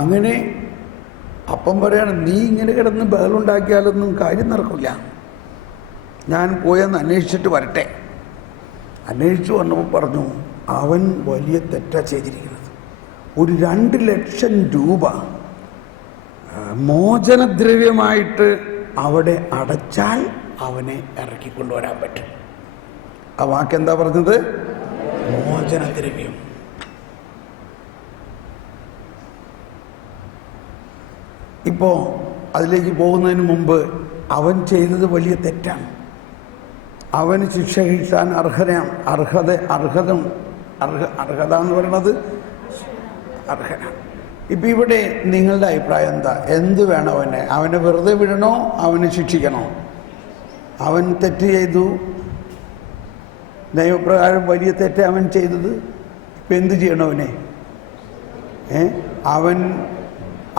അങ്ങനെ അപ്പം പറയാണ്, നീ ഇങ്ങനെ കിടന്ന് ബഹളുണ്ടാക്കിയാലൊന്നും കാര്യം നടക്കില്ല, ഞാൻ പോയെന്ന് അന്വേഷിച്ചിട്ട് വരട്ടെ. അന്വേഷിച്ചു വന്നപ്പോൾ പറഞ്ഞു, അവൻ വലിയ തെറ്റാ ചെയ്തിരിക്കുന്നത്. ഒരു 2 ലക്ഷം രൂപ മോചനദ്രവ്യമായിട്ട് അവിടെ അടച്ചാൽ അവനെ ഇറക്കിക്കൊണ്ടുവരാൻ പറ്റും. ആ വാക്കെന്താ പറഞ്ഞത്? മോചനദ്രവ്യം. ഇപ്പോൾ അതിലേക്ക് പോകുന്നതിന് മുമ്പ് അവൻ ചെയ്തത് വലിയ തെറ്റാണ്. അവന് ശിക്ഷ കിട്ടാൻ അർഹത എന്ന് പറയുന്നത് അർഹനാണ്. ഇപ്പം ഇവിടെ നിങ്ങളുടെ അഭിപ്രായം എന്താ? എന്ത് വേണം അവനെ വെറുതെ വിടണോ അവനെ ശിക്ഷിക്കണോ? അവൻ തെറ്റ് ചെയ്തു, നിയമപ്രകാരം വലിയ തെറ്റ് അവൻ ചെയ്തത്. ഇപ്പം എന്ത് ചെയ്യണം അവനെ?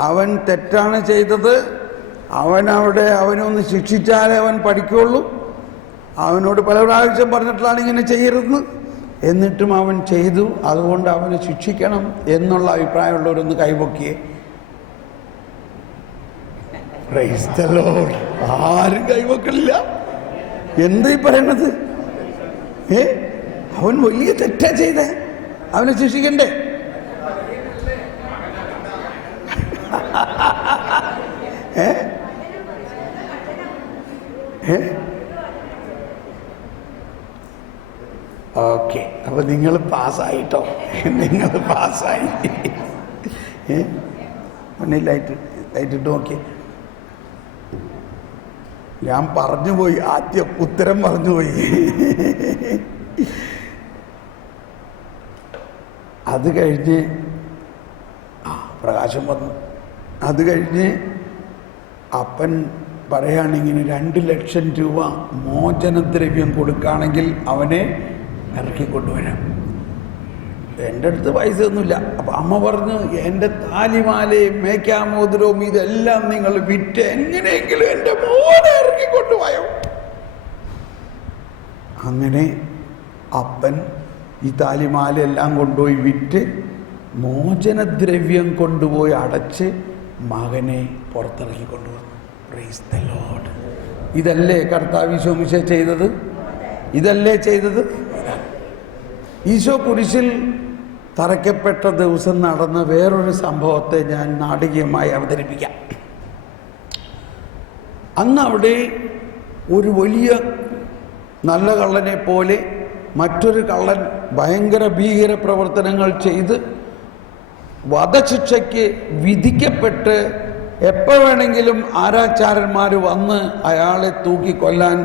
അവൻ തെറ്റാണ് ചെയ്തത്. അവനൊന്ന് ശിക്ഷിച്ചാലേ അവൻ പഠിക്കുള്ളൂ. അവനോട് പല പ്രാവശ്യം പറഞ്ഞിട്ടാണ് ഇങ്ങനെ ചെയ്യരുതെന്ന്, എന്നിട്ടും അവൻ ചെയ്തു, അതുകൊണ്ട് അവനെ ശിക്ഷിക്കണം എന്നുള്ള അഭിപ്രായമുള്ളവരൊന്ന് കൈപൊക്കിയേ. Praise the lord. ആരും കൈവക്കലില്ല. എന്താ ഈ പറയണത്? അവൻ വലിയ തെറ്റാ ചെയ്തേ, അവനെ ശിക്ഷിക്കണ്ടേ? ഓക്കെ, അപ്പൊ നിങ്ങൾ പാസ്സായിട്ടോ, നിങ്ങൾ പാസ്സായി. ലൈറ്റിട്ട് നോക്കി. ഞാൻ പറഞ്ഞുപോയി, ആദ്യം ഉത്തരം പറഞ്ഞുപോയി. അത് കഴിഞ്ഞ് പ്രകാശം വന്നു. അത് കഴിഞ്ഞ് അപ്പൻ പറയുകയാണിങ്ങനെ 2 ലക്ഷം രൂപ മോചനദ്രവ്യം കൊടുക്കുകയാണെങ്കിൽ അവനെ ഇറക്കിക്കൊണ്ടുവരാം. എൻ്റെ അടുത്ത് പൈസ ഒന്നുമില്ല. അപ്പം അമ്മ പറഞ്ഞു, എൻ്റെ താലിമാലയും മേക്കാമോതിരവും ഇതെല്ലാം നിങ്ങൾ വിറ്റ് എങ്ങനെയെങ്കിലും എൻ്റെ മോനെ ഇറക്കിക്കൊണ്ടുപോയോ. അങ്ങനെ അപ്പൻ ഈ താലിമാലയെല്ലാം കൊണ്ടുപോയി വിറ്റ് മോചനദ്രവ്യം കൊണ്ടുപോയി അടച്ച് മകനെ പുറത്തിറക്കിക്കൊണ്ടുവന്നു. Price the Lord. ഇതല്ലേ കർത്താവ് ഈശോ മിശിഹ ചെയ്തത്? ഇതല്ലേ ചെയ്തത്? ഈശോ കുരിശിൽ തറയ്ക്കപ്പെട്ട ദിവസം നടന്ന വേറൊരു സംഭവത്തെ ഞാൻ നാടകീയമായി അവതരിപ്പിക്കാം. അന്ന് അവിടെ ഒരു വലിയ നല്ല കള്ളനെ പോലെ മറ്റൊരു കള്ളൻ ഭയങ്കര ഭീകര പ്രവർത്തനങ്ങൾ ചെയ്ത് വധശിക്ഷയ്ക്ക് വിധിക്കപ്പെട്ട് എപ്പോൾ വേണമെങ്കിലും ആരാച്ചാരന്മാർ വന്ന് അയാളെ തൂക്കിക്കൊല്ലാൻ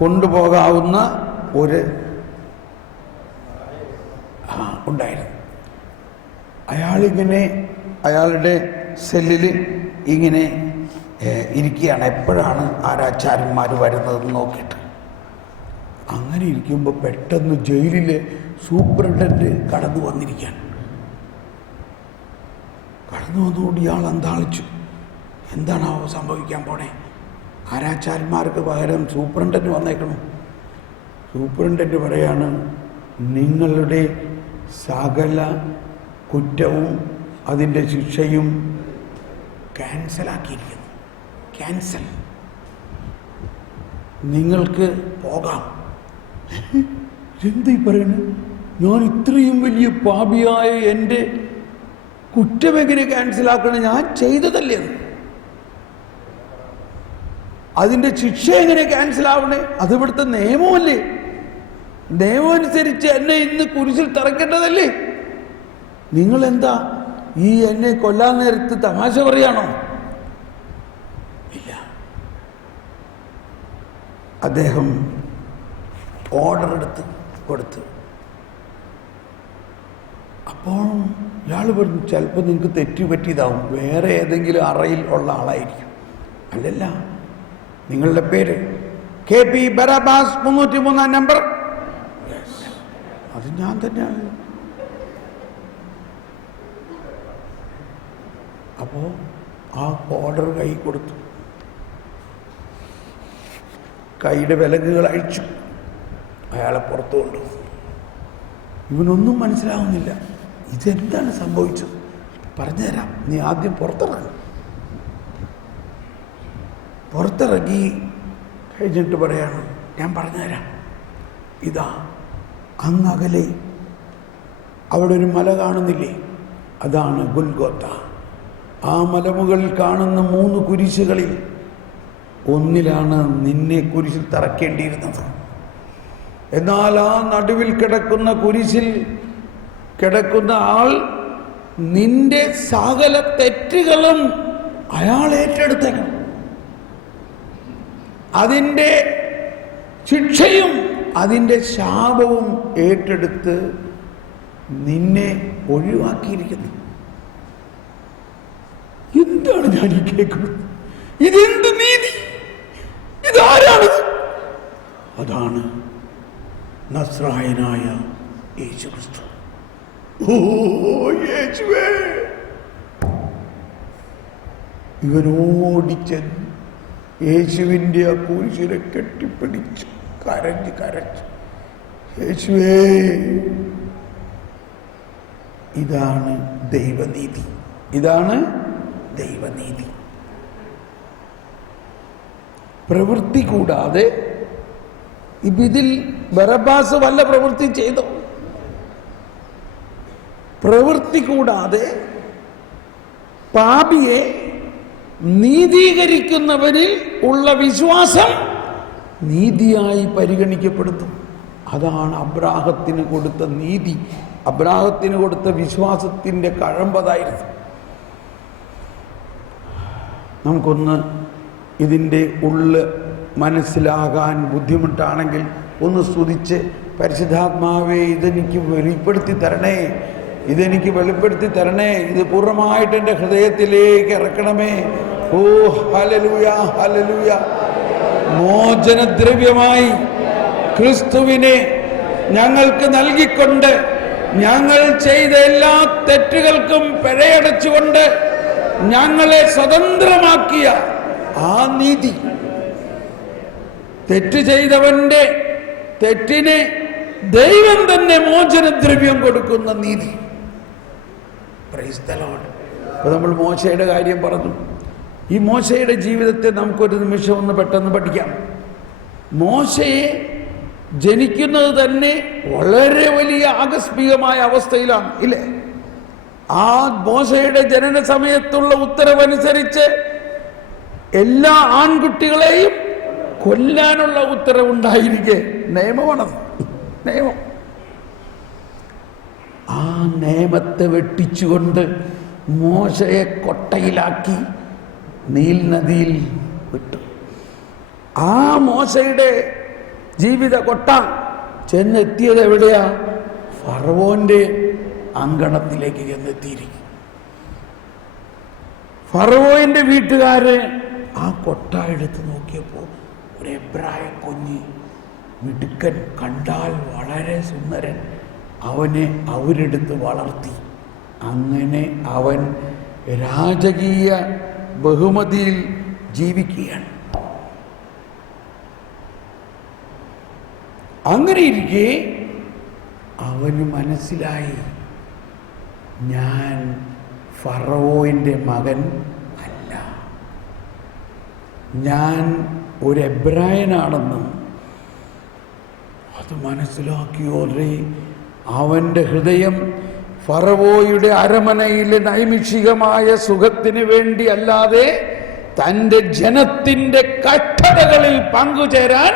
കൊണ്ടുപോകാവുന്ന ഒരു ഉണ്ടായിരുന്നു. അയാളിങ്ങനെ അയാളുടെ സെല്ലിൽ ഇങ്ങനെ ഇരിക്കുകയാണ്, എപ്പോഴാണ് ആരാച്ചാരന്മാർ വരുന്നതെന്ന് നോക്കിയിട്ട്. അങ്ങനെ ഇരിക്കുമ്പോൾ പെട്ടെന്ന് ജയിലിലെ സൂപ്രണ്ടൻ്റ് കടന്നു വന്നിരിക്കുകയാണ്. കടന്നു വന്നുകൊണ്ട് ഇയാൾ അന്താളിച്ചു. എന്താണാവോ സംഭവിക്കാൻ പോണേ? ആരാച്ചാരന്മാർക്ക് പകരം സൂപ്രണ്ടൻ്റ് വന്നേക്കണം. സൂപ്രണ്ടൻ്റ് പറയാണ്, നിങ്ങളുടെ സകല കുറ്റവും അതിൻ്റെ ശിക്ഷയും ക്യാൻസലാക്കിയിരിക്കുന്നു. ക്യാൻസൽ, നിങ്ങൾക്ക് പോകാം. എന്താ ഈ പറയുന്നത്? ഞാൻ ഇത്രയും വലിയ പാപിയായ എൻ്റെ കുറ്റം എങ്ങനെ ക്യാൻസലാക്കണം? ഞാൻ ചെയ്തതല്ലേ അത്. അതിൻ്റെ ശിക്ഷ എങ്ങനെ ക്യാൻസലാവണേ? അത് ഇവിടുത്തെ നിയമമല്ലേ. നിയമം അനുസരിച്ച് എന്നെ ഇന്ന് കുരിശിൽ തറക്കേണ്ടതല്ലേ. നിങ്ങളെന്താ ഈ എന്നെ കൊല്ലാൻ നേരത്ത് തമാശ പറയാണോ? ഇല്ല. അദ്ദേഹം ഓർഡർ എടുത്ത് കൊടുത്തു. അപ്പോൾ ഇയാൾ പറഞ്ഞു, ചിലപ്പോൾ നിങ്ങൾക്ക് തെറ്റ് പറ്റിയതാവും, വേറെ ഏതെങ്കിലും അറയിൽ ഉള്ള ആളായിരിക്കും. അല്ലല്ല, നിങ്ങളുടെ പേര് KP ബറാബാസ് 303 നമ്പർ, അത് ഞാൻ തന്നെയാണ്. അപ്പോൾ ആ ഓർഡർ കൈ കൊടുത്തു, കൈയുടെ വിലങ്ങുകൾ അഴിച്ചു, അയാളെ പുറത്തു കൊണ്ടുപോകും. ഇവനൊന്നും മനസ്സിലാവുന്നില്ല, ഇതെന്താണ് സംഭവിച്ചത്, പറഞ്ഞുതരാം, നീ ആദ്യം പുറത്തിറങ്ങും. പുറത്തിറങ്ങി കഴിഞ്ഞിട്ട് പറയാണ്, ഞാൻ പറഞ്ഞുതരാം, ഇതാ അങ്ങകലെ അവിടെ ഒരു മല കാണുന്നില്ലേ, അതാണ് ഗുൽഗോത്ത. ആ മലമുകളിൽ കാണുന്ന 3 കുരിശുകളിൽ ഒന്നിലാണ് നിന്നെ കുരിശിൽ തറക്കേണ്ടിയിരുന്നത്. എന്നാൽ ആ നടുവിൽ കിടക്കുന്ന കുരിശിൽ കിടക്കുന്ന ആൾ നിന്റെ സകല തെറ്റുകളും അയാൾ ഏറ്റെടുത്തേക്കണം. അതിൻ്റെ ശിക്ഷയും അതിൻ്റെ ശാപവും ഏറ്റെടുത്ത് നിന്നെ ഒഴിവാക്കിയിരിക്കുന്നു. എന്താണ് ഞാൻ ഈ കേൾക്കുന്നത്? ഇതെന്ത് നീതി? ഇതാരാണിത്? അതാണ് നസ്രായനായ യേശുക്രിസ്തു. ഓ യേശുവേ! ഇവനോടിച്ചെന്ന് യേശുവിൻ്റെ ആ കുരിശിനെ കെട്ടിപ്പിടിച്ച് കരഞ്ഞ് യേശുവേ, ഇതാണ് ദൈവനീതി, ഇതാണ് ദൈവനീതി. പ്രവൃത്തി കൂടാതെ ഇതിൽ ബറബ്ബാസ് വല്ല പ്രവൃത്തി ചെയ്തോ? പ്രവൃത്തി കൂടാതെ പാപിയെ നീതീകരിക്കുന്നവരിൽ ഉള്ള വിശ്വാസം നീതിയായി പരിഗണിക്കപ്പെടുന്നു. അതാണ് അബ്രാഹത്തിന് കൊടുത്ത നീതി, അബ്രാഹത്തിന് കൊടുത്ത വിശ്വാസത്തിൻ്റെ കഴമ്പതായിരുന്നു. നമുക്കൊന്ന് ഇതിൻ്റെ ഉള്ള് മനസ്സിലാകാൻ ബുദ്ധിമുട്ടാണെങ്കിൽ ഒന്ന് സ്തുതിച്ച്, പരിശുദ്ധാത്മാവേ ഇതെനിക്ക് വെളിപ്പെടുത്തി തരണേ, ഇതെനിക്ക് വെളിപ്പെടുത്തി തരണേ, ഇത് പൂർണ്ണമായിട്ട് എൻ്റെ ഹൃദയത്തിലേക്ക് ഇറക്കണമേ. ഓ ഹല്ലേലൂയ, ഹല്ലേലൂയ. മോചനദ്രവ്യമായി ക്രിസ്തുവിനെ ഞങ്ങൾക്ക് നൽകിക്കൊണ്ട് ഞങ്ങൾ ചെയ്ത എല്ലാ തെറ്റുകൾക്കും പിഴയടച്ചുകൊണ്ട് ഞങ്ങളെ സ്വതന്ത്രമാക്കിയ ആ നീതി, തെറ്റ് ചെയ്തവന്റെ തെറ്റിന് ദൈവം തന്നെ മോചനദ്രവ്യം കൊടുക്കുന്ന നീതി. Price the Lord. അപ്പോൾ നമ്മൾ മോശയുടെ കാര്യം പറഞ്ഞു. ഈ മോശയുടെ ജീവിതത്തെ നമുക്കൊരു നിമിഷം ഒന്ന് പെട്ടെന്ന് പഠിക്കാം. മോശയെ ജനിക്കുന്നത് തന്നെ വളരെ വലിയ ആകസ്മികമായ അവസ്ഥയിലാണ്, ഇല്ലേ? ആ മോശയുടെ ജനന സമയത്തുള്ള ഉത്തരവനുസരിച്ച് എല്ലാ ആൺകുട്ടികളെയും കൊല്ലാനുള്ള ഉത്തരവുണ്ടായിരിക്കെ, നിയമമാണത്, നിയമം. ആ നിയമത്തെ വെട്ടിച്ചുകൊണ്ട് മോശയെ കൊട്ടയിലാക്കി നീൽ നദിയിൽ വിട്ടു. ആ മോശയുടെ ജീവിത കൊട്ട ചെന്നെത്തിയത് എവിടെയാ? ഫറവോന്റെ അങ്കണത്തിലേക്ക് ചെന്നെത്തിയിരിക്കും. ഫറവോന്റെ വീട്ടുകാര് ആ കൊട്ട എടുത്ത് നോക്കിയപ്പോൾ ഒരു എബ്രായ കുഞ്ഞ്, മിടുക്കൻ, കണ്ടാൽ വളരെ സുന്ദരൻ, അവനെ അവരെടുത്ത് വളർത്തി. അങ്ങനെ അവൻ രാജകീയ ബഹുമതിയിൽ ജീവിക്കുകയാണ്. അങ്ങനെ ഇരിക്കെ അവന് മനസ്സിലായി, ഞാൻ ഫറവോന്റെ മകൻ അല്ല, ഞാൻ ഒരു എബ്രായനാണെന്നും. അത് മനസ്സിലാക്കിയോടെ അവൻ്റെ ഹൃദയം ഫറവോയുടെ അരമനയിലെ നൈമിഷികമായ സുഖത്തിന് വേണ്ടി അല്ലാതെ തൻ്റെ ജനത്തിൻ്റെ കഷ്ടതകളിൽ പങ്കുചേരാൻ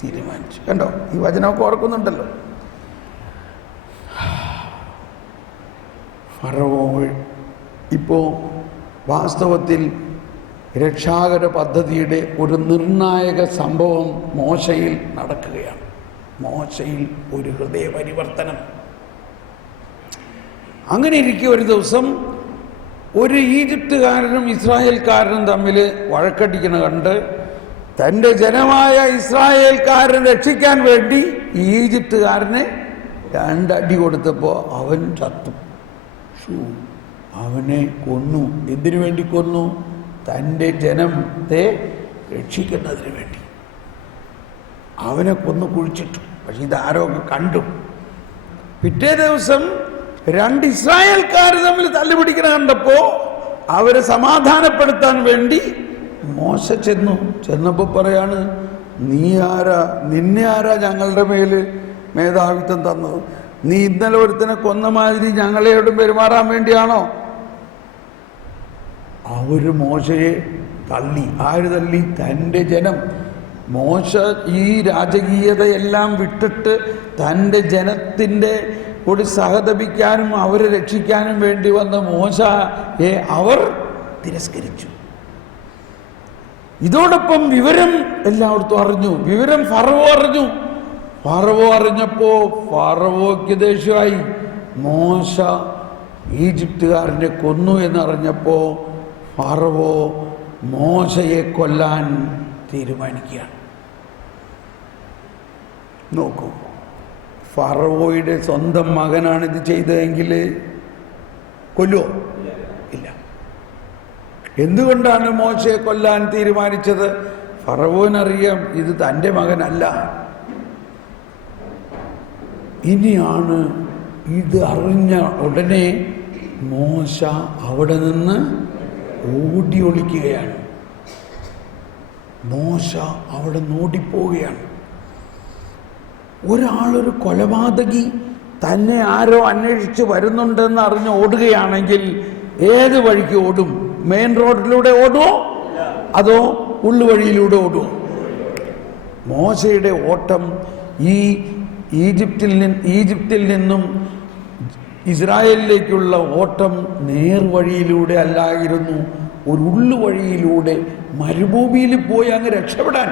തീരുമാനിച്ചു. കണ്ടോ, ഈ വചനമൊക്കെ ഓർക്കുന്നുണ്ടല്ലോ. ഫറവോ ഇപ്പോൾ വാസ്തവത്തിൽ രക്ഷാകര പദ്ധതിയുടെ ഒരു നിർണായക സംഭവം മോശയിൽ നടക്കുകയാണ്. മോശയിൽ ഒരു ഹൃദയ പരിവർത്തനം. അങ്ങനെ ഇരിക്കെ ഒരു ദിവസം ഒരു ഈജിപ്തുകാരനും ഇസ്രായേൽക്കാരനും തമ്മിൽ വഴക്കടിക്കണ കണ്ട് തൻ്റെ ജനമായ ഇസ്രായേൽക്കാരനെ രക്ഷിക്കാൻ വേണ്ടി ഈജിപ്തുകാരനെ 2 അടി കൊടുത്തപ്പോൾ അവൻ ചത്തു. അവനെ കൊന്നു. എന്തിനു വേണ്ടി കൊന്നു? തൻ്റെ ജനത്തെ രക്ഷിക്കുന്നതിന് വേണ്ടി അവനെ കൊന്നു കുഴിച്ചിട്ടു. പക്ഷെ ഇതാരൊക്കെ കണ്ടു. പിറ്റേ ദിവസം 2 ഇസ്രായേൽക്കാർ തമ്മിൽ തല്ലുപിടിക്കണ കണ്ടപ്പോൾ അവരെ സമാധാനപ്പെടുത്താൻ വേണ്ടി മോശ ചെന്നപ്പോൾ പറയാണ്, നിന്നെ ആരാ ഞങ്ങളുടെ മേല് മേധാവിത്വം തന്നത്? നീ ഇന്നലെ ഒരുത്തനെ കൊന്ന മാതിരി ഞങ്ങളെയോടും പെരുമാറാൻ വേണ്ടിയാണോ? അവര് മോശയെ തള്ളി. ആര് തള്ളി? തൻ്റെ ജനം. മോശ ഈ രാജകീയതയെല്ലാം വിട്ടിട്ട് തൻ്റെ ജനത്തിൻ്റെ കൂടി സഹതപിക്കാനും അവരെ രക്ഷിക്കാനും വേണ്ടി വന്ന മോശയെ അവർ തിരസ്കരിച്ചു. ഇതോടൊപ്പം വിവരം എല്ലായിടത്തും അറിഞ്ഞു. വിവരം ഫറവോ അറിഞ്ഞു. ഫറവോ അറിഞ്ഞപ്പോൾ ഫറവോയ്ക്ക് ദേഷ്യമായി. മോശ ഈജിപ്തുകാരനെ കൊന്നു എന്നറിഞ്ഞപ്പോൾ ഫറവോ മോശയെ കൊല്ലാൻ തീരുമാനിക്കുകയാണ്. നോക്കൂ, ഫറവോയുടെ സ്വന്തം മകനാണ് ഇത് ചെയ്തതെങ്കിൽ കൊല്ലുമോ? ഇല്ല. എന്തുകൊണ്ടാണ് മോശയെ കൊല്ലാൻ തീരുമാനിച്ചത്? ഫറവോനറിയാം ഇത് തൻ്റെ മകനല്ല. ഇനിയാണ് ഇത് അറിഞ്ഞ ഉടനെ മോശ അവിടെ നിന്ന് ഓടി ഒളിക്കുകയാണ്. മോശ അവിടെ ഓടിപ്പോവുകയാണ്. ഒരാളൊരു കൊലപാതകി തന്നെ ആരോ അന്വേഷിച്ച് വരുന്നുണ്ടെന്ന് അറിഞ്ഞ് ഓടുകയാണെങ്കിൽ ഏത് വഴിക്ക് ഓടും? മെയിൻ റോഡിലൂടെ ഓടുമോ അതോ ഉള്ളുവഴിയിലൂടെ ഓടുമോ? മോശയുടെ ഓട്ടം ഈ ഈജിപ്തിൽ നിന്നും ഇസ്രായേലിലേക്കുള്ള ഓട്ടം നേർവഴിയിലൂടെ അല്ലായിരുന്നു, ഒരു ഉള്ളുവഴിയിലൂടെ മരുഭൂമിയിൽ പോയി അങ്ങ് രക്ഷപ്പെടാൻ.